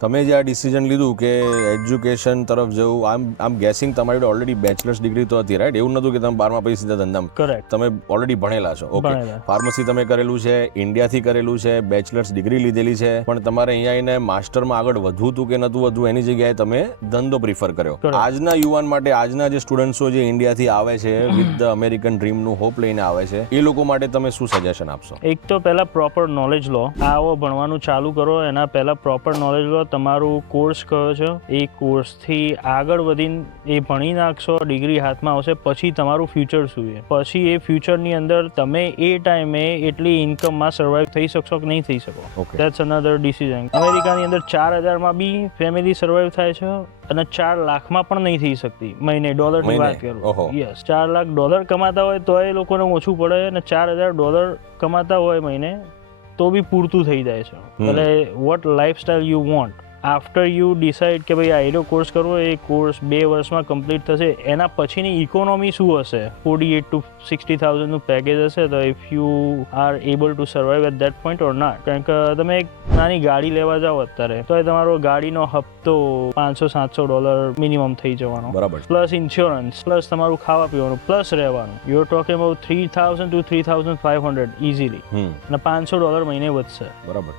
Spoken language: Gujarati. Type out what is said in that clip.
તમે જે આ ડિસિઝન લીધું કે એજ્યુકેશન તરફ જવું, આમ ગેસિંગ તમારી ઓલરેડી બેચલર્સ ડિગ્રી તો હતી, રાઈટ? એવું નતું કે તમે 12મા પછી સીધા ધંધામાં? કરેક્ટ. તમે ઓલરેડી ભણેલા છો. ઓકે. ફાર્મસી તમે કરેલું છે, ઇન્ડિયાથી કરેલું છે, બેચલર્સ ડિગ્રી લીધેલી છે, પણ તમારે અહીંયા આવીને માસ્ટરમાં આગળ વધવું હતું કે નતું વધવું એની જગ્યાએ તમે ધંધો પ્રિફર કર્યો. આજના યુવાન માટે, આજના જે સ્ટુડન્ટ્સો જે ઇન્ડિયાથી આવે છે વિથ ધ અમેરિકન ડ્રીમનું હોપ લઈને આવે છે, એ લોકો માટે તમે શું સજેશન આપશો? એક તો પહેલા પ્રોપર નોલેજ લો. આવો ભણવાનું ચાલુ કરો, એના પહેલા પ્રોપર નોલેજ લો. તમારું કોર્સ કયો છે, એ કોર્સથી આગળ વધીને એ ભણી નાખશો, ડિગ્રી હાથમાં આવશે, પછી તમારું ફ્યુચર શું છે, પછી એ ફ્યુચરની અંદર તમે એ ટાઈમે એટલી ઇન્કમમાં સર્વાઈવ થઈ શકશો કે નહીં થઈ શકો. That's another decision. અમેરિકાની અંદર 4,000માં બી ફેમિલી સર્વાઈવ થાય છે અને 4 લાખમાં પણ નહીં થઈ શકતી મહિને. ડોલરની વાત કરું, યસ, 4 લાખ ડોલર કમાતા હોય તો એ લોકોને ઓછું પડે, અને $4,000 કમાતા હોય મહિને તો બી પૂરતું થઈ જાય છે. એટલે what lifestyle you want, after you decide કે ભાઈ આ એનો કોર્સ કરવો, એ કોર્સ 2 વર્ષમાં કમ્પ્લીટ થશે, એના પછીની ઇકોનોમી શું હશે, 48,000 to 60,000નું પેકેજ હશે, તો if you are able to survive at that point or not. કારણ કે તમે એક નાની ગાડી લેવા જાઓ અત્યારે તો એ તમારો ગાડીનો હપ્તો $500-700 મિનિમમ થઈ જવાનો, બરાબર, પ્લસ ઇન્સ્યોરન્સ, પ્લસ તમારું ખાવા પીવાનું, પ્લસ રહેવાનું. You are talking about $3,000 to $3,500 easily, અને $500 મહિને વધશે. બરાબર.